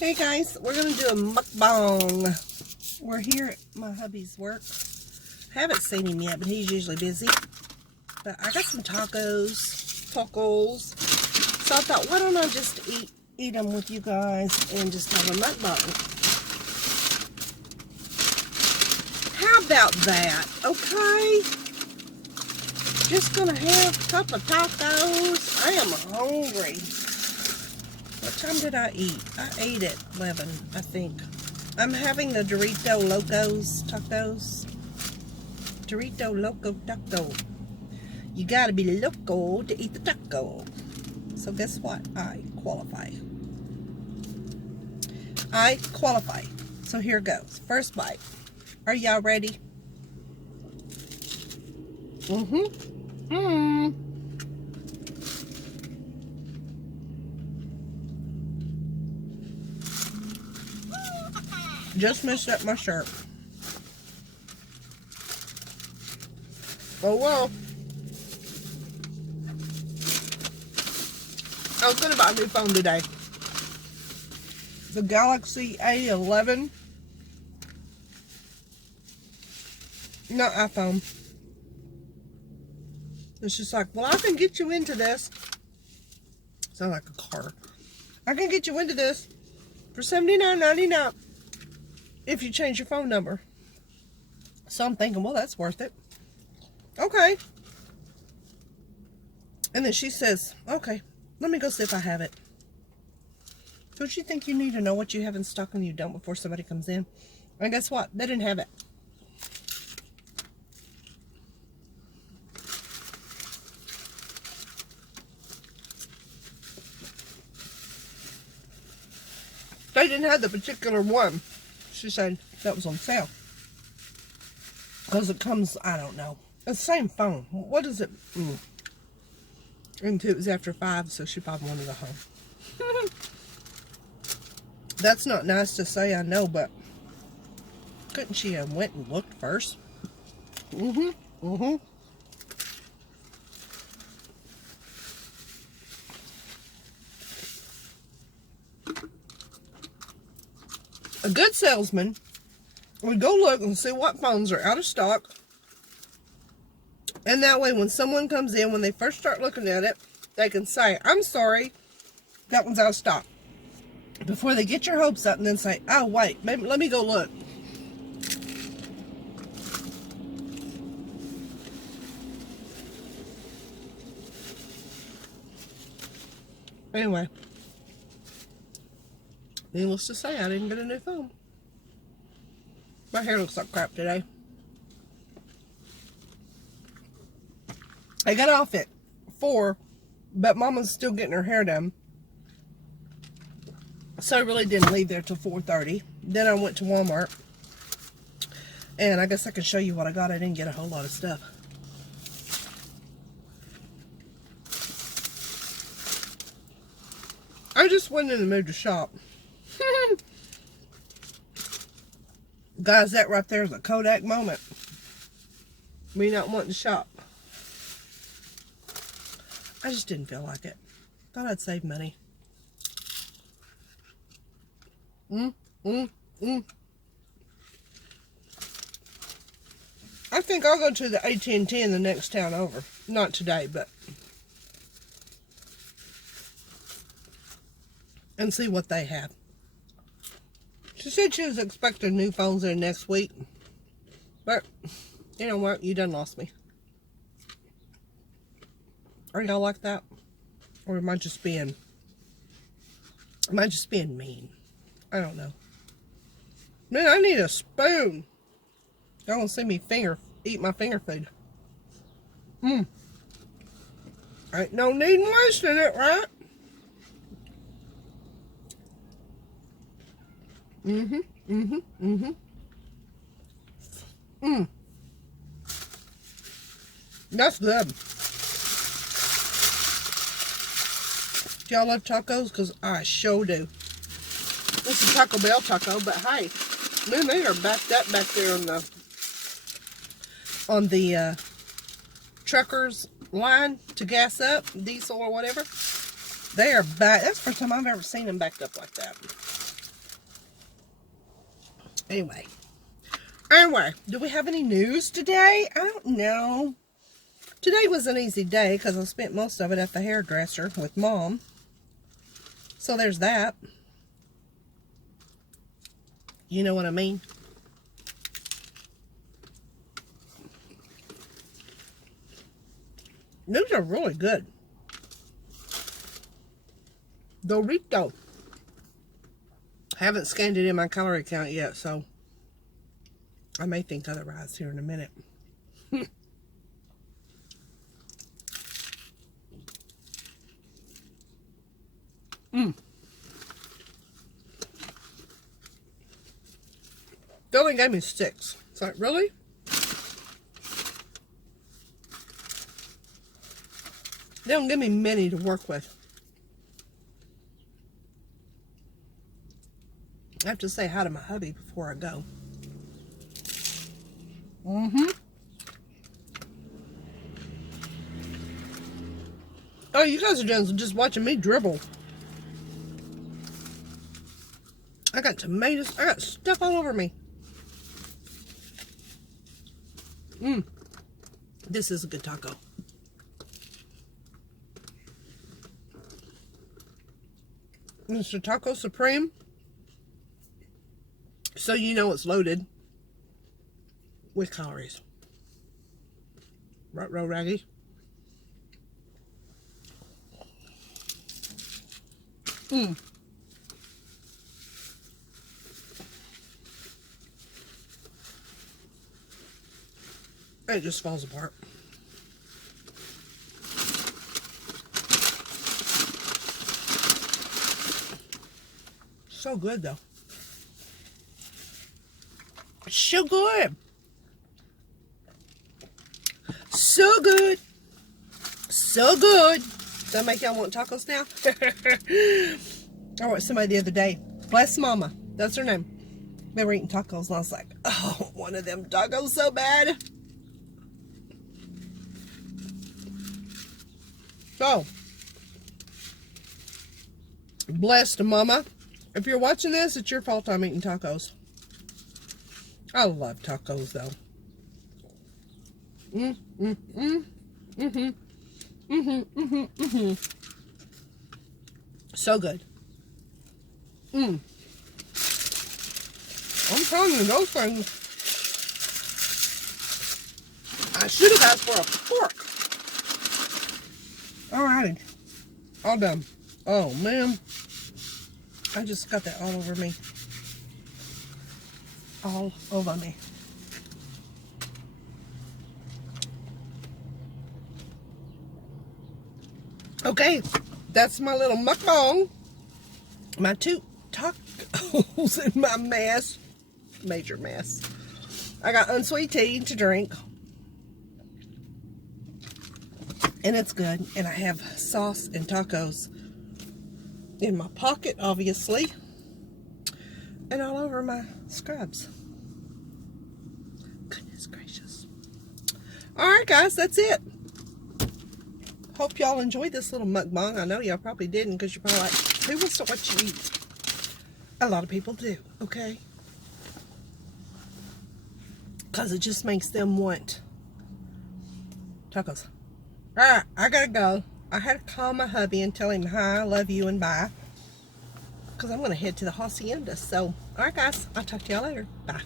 Hey guys, we're going to do a mukbang. We're here at my hubby's work. Haven't seen him yet, but he's usually busy. But I got some tacos. So I thought, why don't I just eat them with you guys and just have a mukbang? How about that? Okay. Just going to have a couple of tacos. I am hungry. What time did I eat? I ate at 11, I think. I'm having the Dorito Locos tacos. Dorito Loco taco. You gotta be loco to eat the taco. So guess what? I qualify. So here goes. First bite. Are y'all ready? Just messed up my shirt. Oh well. I was going to buy a new phone today. The Galaxy A11. Not iPhone. It's just like, well, I can get you into this. Sound like a car. I can get you into this for $79.99 if you change your phone number. So I'm thinking, well, that's worth it. Okay. And then she says, okay, let me go see if I have it. Don't you think you need to know what you have in stock and you don't before somebody comes in? And guess what? They didn't have it. They didn't have the particular one. She said that was on sale. Because it comes, I don't know. It's the same phone. What is it? And it was after 5, so she probably wanted to go home. That's not nice to say, I know, but couldn't she have went and looked first? A good salesman would go look and see what phones are out of stock. And that way, when someone comes in, when they first start looking at it, they can say, I'm sorry, that one's out of stock. Before they get your hopes up and then say, oh, wait, maybe, let me go look. Anyway. Needless to say, I didn't get a new phone. My hair looks like crap today. I got off at 4, but Mama's still getting her hair done. So I really didn't leave there till 4:30. Then I went to Walmart. And I guess I can show you what I got. I didn't get a whole lot of stuff. I just went in the mood to shop. Guys, that right there is a Kodak moment. Me not wanting to shop. I just didn't feel like it. Thought I'd save money. I think I'll go to the AT&T in the next town over. Not today, but... and see what they have. She said she was expecting new phones in next week. But, you know what? You done lost me. Are y'all like that? Or am I just being mean? I don't know. Man, I need a spoon. Y'all gonna see me eat my finger food. Ain't no need in wasting it, right? That's good. Do y'all love tacos? Because I sure do. This is Taco Bell taco, but hey, man, they are backed up back there on the truckers line to gas up, diesel or whatever. They are back. That's the first time I've ever seen them backed up like that. Anyway, do we have any news today? I don't know. Today was an easy day because I spent most of it at the hairdresser with Mom. So there's that. You know what I mean? These are really good. Dorito. Haven't scanned it in my calorie count yet, so I may think otherwise here in a minute. They only gave me 6. It's like, really? They don't give me many to work with. I have to say hi to my hubby before I go. Oh, you guys are just watching me dribble. I got tomatoes. I got stuff all over me. This is a good taco. Mr. Taco Supreme. So you know it's loaded with calories. Right, Raggy? It just falls apart. So good though. So good. So good. So good. Does that make y'all want tacos now? I watched somebody the other day. Bless Mama. That's her name. They were eating tacos and I was like, oh, one of them tacos so bad. So, blessed Mama. If you're watching this, it's your fault I'm eating tacos. I love tacos though. So good. I'm telling you, those things. I should have asked for a fork. Alrighty. All done. Oh man. I just got that all over me. All over me. Okay, that's my little mukbang. My 2 tacos in my mess. Major mess. I got unsweet tea to drink. And it's good. And I have sauce and tacos in my pocket, obviously. And all over my scrubs. Goodness gracious. Alright guys, that's it. Hope y'all enjoyed this little mukbang. I know y'all probably didn't because you're probably like, who wants to watch you eat? A lot of people do, okay? Because it just makes them want tacos. Alright, I gotta go. I had to call my hubby and tell him hi, I love you, and bye. Because I'm going to head to the hacienda. So, alright guys, I'll talk to y'all later. Bye.